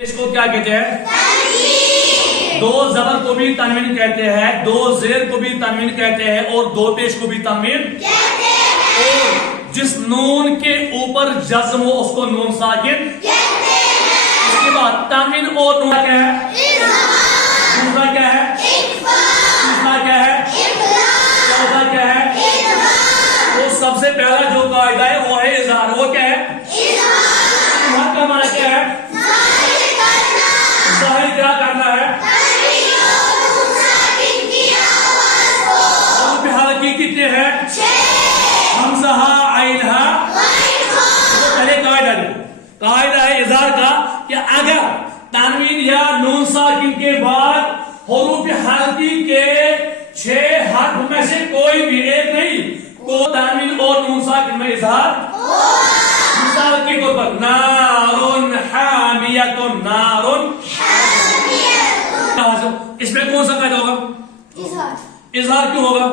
اس کو کیا کہتے ہیں؟ تنوین۔ دو زبر کو بھی تنوین کہتے ہیں، دو زیر کو بھی تنوین کہتے ہیں، اور دو پیش کو بھی تنوین کہتے ہیں۔ اور جس نون کے اوپر جزم ہو اس کو نون ساکن کہتے ہیں۔ اس کے بعد تنوین اور نون کیا ہے؟ دوسرا کیا ہے؟ تیسرا کیا ہے؟ چوتھا کیا ہے؟ وہ سب سے پہلا جو قاعدہ ہے وہ ہے اظہار۔ وہ کیا ہے؟ اظہار کا معنی کیا ہے؟ ظاہر کیا کرنا ہے؟ حروف حلقی کتنے ہیں؟ حمزہ عین ہا۔ پہلے قاعدہ ہے، قاعدہ ہے اظہار کا کہ اگر تنوین یا نون ساکن کے بعد حروف حلقی کے 6 حرف میں سے کوئی بھی ایک نہیں تو تنوین اور نون ساکن میں اظہار۔ مثال کے طور پر نارن حامیتن، نارن اس میں کون سا قاعدہ ہوگا؟ اظہار کیوں ہوگا؟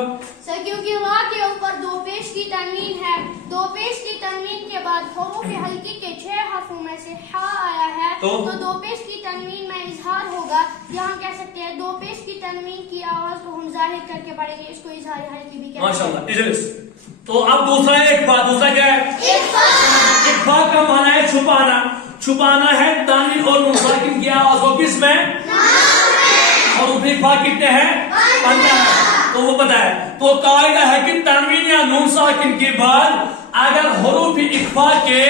سر کیونکہ وہاں کے اوپر دو پیش کی تنوین ہے، دو پیش کی تنوین کے بعد حروف حلقی کے 6 حرفوں میں سے ہا آیا ہے تو دو پیش کی تنوین میں اظہار ہوگا۔ یہاں کہہ سکتے ہیں دو پیش کی تنوین کی آواز کو ہم ظاہر کر کے پڑھیں گے، اس کو اظہار حلقی بھی کہتے ہیں۔ ماشاءاللہ۔ تو اب دوسرا دوسرا کیا ہے؟ اخفا کا معنی ہے چھپانا۔ چھپانا ہے تنوین اور نون ساکن کی آواز کو کس میں؟ حروف اخفا کتنے ہیں؟ 15 ہے، تو وہ پتہ ہے۔ تو قاعدہ ہے کہ تنوین یا نون ساکن کے بعد اگر حروف اخفا کے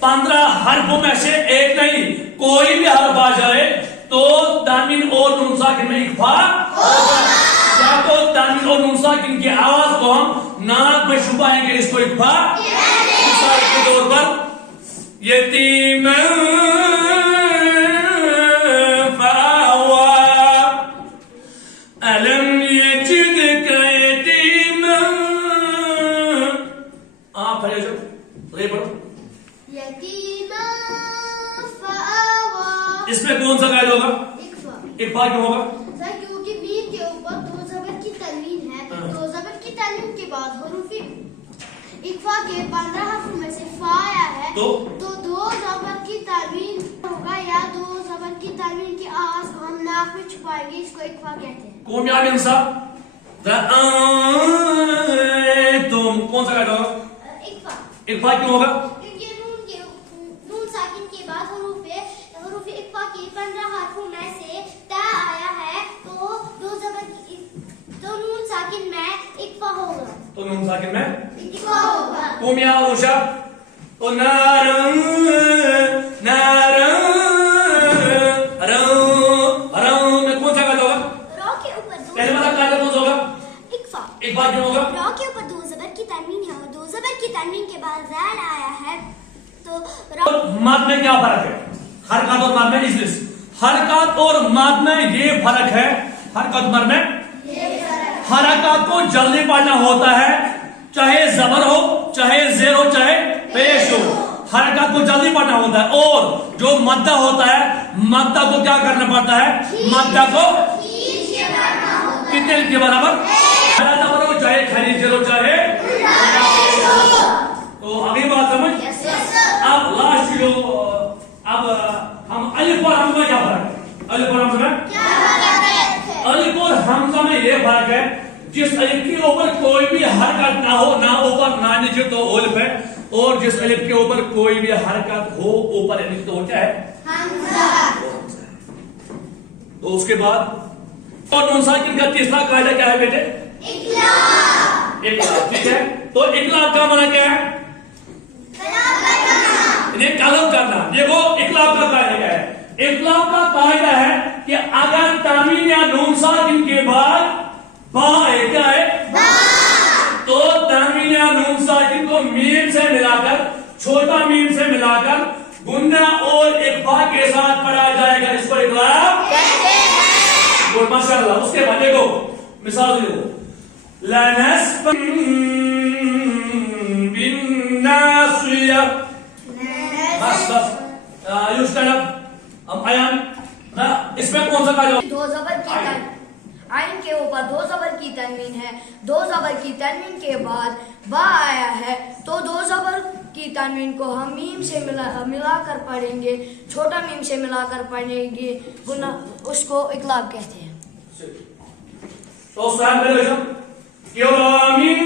15 حرفوں میں سے ایک نہیں کوئی بھی حرف آ جائے تو تنوین اور نون ساکن میں اخفا ہوگا۔ یا تو تنوین اور نون ساکن کی آواز کو ہم ناک میں چھپائیں گے، اس کو اخفا۔ مثال کے طور پر یتیما اس میں کون سا قاعدہ ہوگا؟ اخفا کیوں ہوگا؟ سر کیونکہ میم کے اوپر دو زبر کی تنوین ہے، دو زبر کی تنوین کے بعد حروف اخفا کے 15 حرفوں میں سے فا آیا ہے تو دو زبر کی تنوین ہوگا، یا دو زبر کی تنوین کی آواز کو ہم ناک میں چھپائیں گے، اس کو اخفا کہتے ہیں۔ قوم یا انصاف تم کون سا قاعدہ ہوگا؟ اخفا۔ اخفا کیوں ہوگا؟ نون ساکن کے بعد حروف اخفا کی 15 حرفوں میں سے تا آیا ہے تو نون ساکن میں اخفا ہوگا، تو نون ساکن میں اخفا ہوگا۔ قوم یا روشا تو نارن میں کون سا قاعدہ ہوگا؟ را کے اوپر پہلے والا قاعدہ کون سا ہوگا؟ اخفا۔ اخفا کیوں ہوگا؟ را کے اوپر دو زبر کی تنوین ہے اور دو زبر کی تنوین کے بعد زال آیا ہے تو مد میں کیا فرق ہے؟ حرکات اور مد میں اجلس، حرکات اور مد میں یہ فرق ہے، حرکات مد میں حرکات کو جلدی پڑھنا ہوتا ہے، چاہے زبر ہو چاہے زیر ہو چاہے پیش ہو، حرکات کو جلدی پڑھنا ہوتا ہے۔ اور جو مدہ ہوتا ہے مدہ کو کیا کرنا پڑتا ہے؟ مدہ کو کتنے کے برابر؟ زبر ہو چاہے خری زیر ہو چاہے، تو اگلی بات سمجھ۔ اب لاسٹ جو اب ہم الف اور حمزہ میں کیا فرق ہے؟ الف اور حمزہ میں الف اور حمزہ میں یہ فرق ہے جس الف کے اوپر کوئی بھی حرکت نہ ہو، نہ اوپر نہ نیچے تو الف ہے، اور جس الف کے اوپر کوئی بھی حرکت ہو اوپر یا نیچے تو وہ کیا ہے؟ حمزہ۔ تو اس کے بعد اور نون ساکن کا تیسرا قاعدہ کیا ہے بیٹے؟ اقلاب۔ اقلاب، ٹھیک ہے۔ تو اقلاب کا معنی کیا ہے؟ انہیں قلم کرنا۔ دیکھو اقلاب کا قاعدہ کیا ہے؟ اقلاب کا قاعدہ ہے کہ اگر تنوین یا نون ساکن کے بعد با ہے، کیا ہے؟ تو تنوین یا نون ساکن کو میم سے ملا کر، چھوٹا میم سے ملا کر گنہ اور اخفا کے ساتھ پڑھا جائے گا، اس کو اقلاب کہتے ہیں۔ ماشاءاللہ۔ اس کے بعد دیکھو مثال دیکھو لنسفن بالناصیہ، بس اس میں کون سا قاعدہ؟ دو زبر کی عین کے اوپر دو زبر کی تنوین ہے، دو زبر کی تنوین کے بعد با آیا ہے تو دو زبر کی تنوین کو ہم میم سے ملا کر پڑھیں گے، چھوٹا میم سے ملا کر پڑھیں گے، اس کو اقلاب کہتے ہیں۔ تو صاحب میرے بچوں کرامین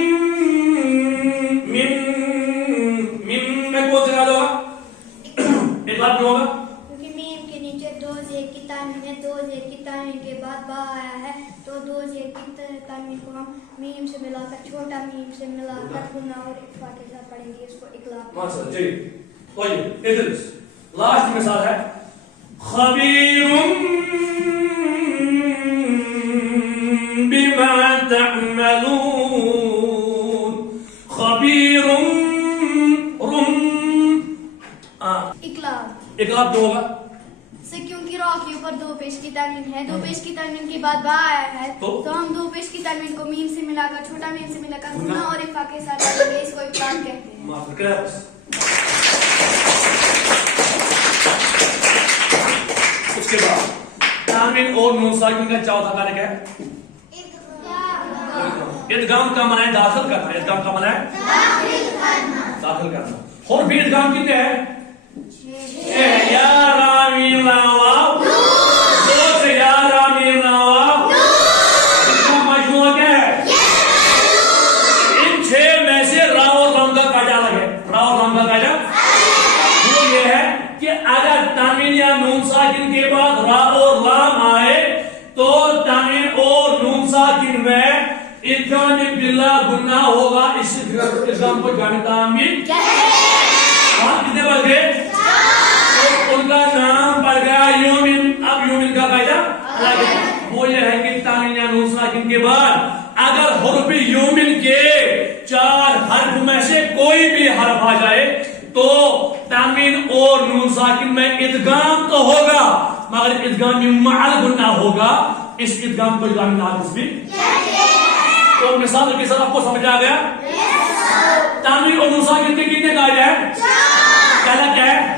میں کون سکھا دو گا؟ اقلاب کیوں ہوگا؟ کیونکہ میم کے نیچے دو زیر کی تنوین ہے، دو زیر کی تنوین کے بعد با آیا ہے، تو دو زیر کی تنوین کو ہم میم سے ملا کر چھوٹا میم سے ملا کر گنا اور اخفا کے ساتھ پڑھیں گے، اس کو اقلاب۔ ماشاءاللہ چلیے تو ادرس لاسٹ مثال ہے خبیر بما تعملون، خبیر اقلاب اقلاب کیوں ہوگا؟ سے کیونکہ را کے اوپر دو پیش کی تنوین ہے، دو پیش کی تنوین کے بعد با آیا ہے، تو ہم دو پیش کی تنوین کو میم سے ملا کر چھوٹا میم سے ملا کر گنا اور اخفا کے ساتھ پڑھیں گے، اس کو اقلاب کہتے ہیں۔ معاف کریں بس اس کے بعد تنوین اور نون ساکن کا چوتھا کارک کیا ہے؟ ادغام کا معنی ہے داخل کرنا، ادغام کا معنی ہے داخل کرنا۔ حروف ادغام کتنے ہیں؟ یا رامی واو، دو سے یا رامی واو، اس کا مجموعہ کیا ہے؟ ان 6 میں سے را اور لام کا قاعدہ الگ ہے، را اور لام کا قاعدہ وہ یہ ہے کہ اگر تنوین یا نون ساکن کے بعد را اور لام آئے تو تنوین اور نون ساکن میں ادغام باللہ گناہ ہوگا، اس ادغام کو جامع تعمیل وہاں کتنے بڑھ گئے؟ ان کا نام پڑ گیا یومن۔ اب یومن کا قاعدہ الگ ہے، وہ یہ ہے کہ تنوین یا نون ساکن کے بعد اگر حروف یومن کے 4 حرف میں سے کوئی بھی حرف آ جائے تو تنوین اور نون ساکن میں ادغام تو ہوگا مگر ادغام مع گناہ ہوگا، اس ادغام کو ادغام ناقص بھی۔ تو مثال کے ساتھ آپ کو سمجھ آ گیا؟ تنوین اور نون ساکن کے کتنے قاعدے ہیں؟ پہلا کیا ہے؟